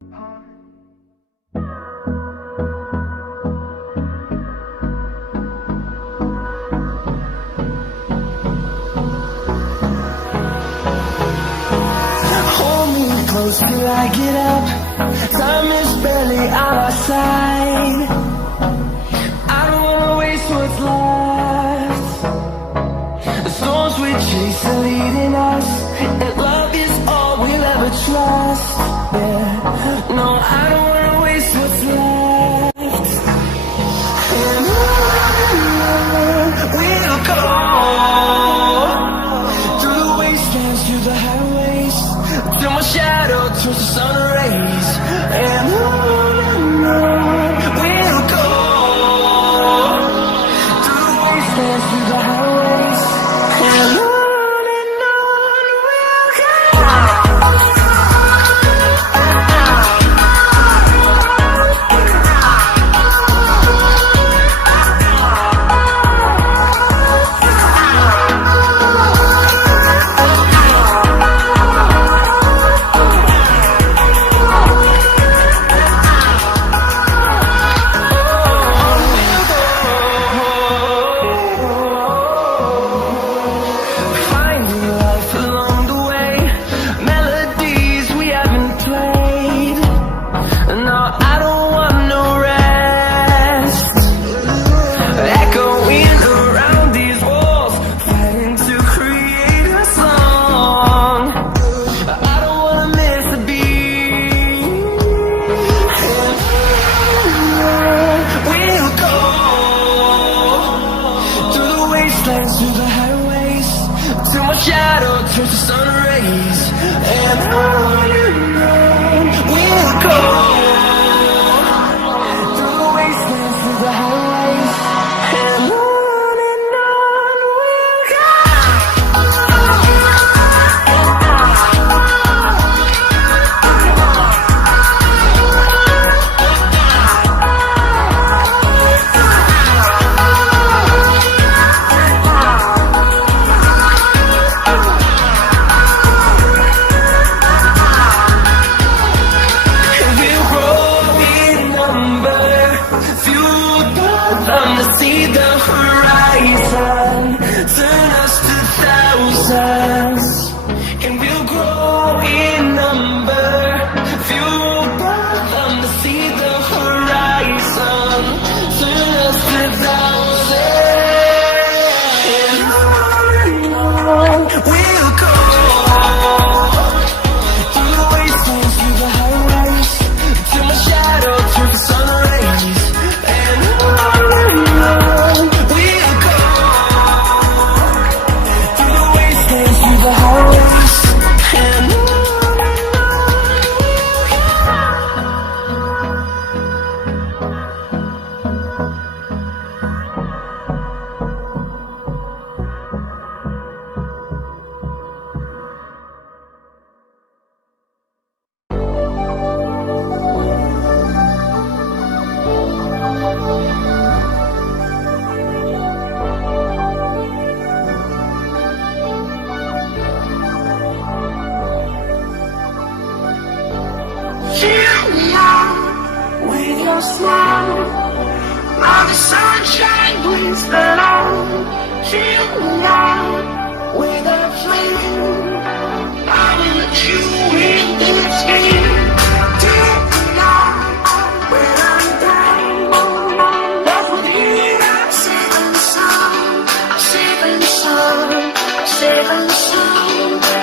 Hold me close till I get up. Time is barely on our side. I don't wanna waste what's left. The storms we chase are leading us, and love is all we'll ever trust. Yeah, no, I don't wanna waste what's left. And on we'll go, through the wastelands, through the highways, till my shadow turns to sun rays. And on we'll go, through the wastelands, through the highways, and on we'll go. Finding life along the way, melodies we haven't played. No, I don't want no rest. Echoing around these walls, fighting to create a song. I don't wanna miss a beat. And we'll go through the wastelands, through the highways, till my shadow turns to sun rays. And on we'll go through the wastelands, through the highways, and on we'll go. And we'll grow in number, fueled by them to see the horizon, turn us to thousands. And we'll grow in number, fueled by them to see the horizon, turn us to thousands. And on we'll go through the wastelands, through the highways, till my shadow turns to sun rays. And on we'll go through the wastelands, through the highways, and on. Fill me up with your smile. Now the sunshine brings the light. Fill me up with a flame. I will let you in this game. Take me up when I'm down. Love with you, I'm saving some. I'm saving some. I'm saving some.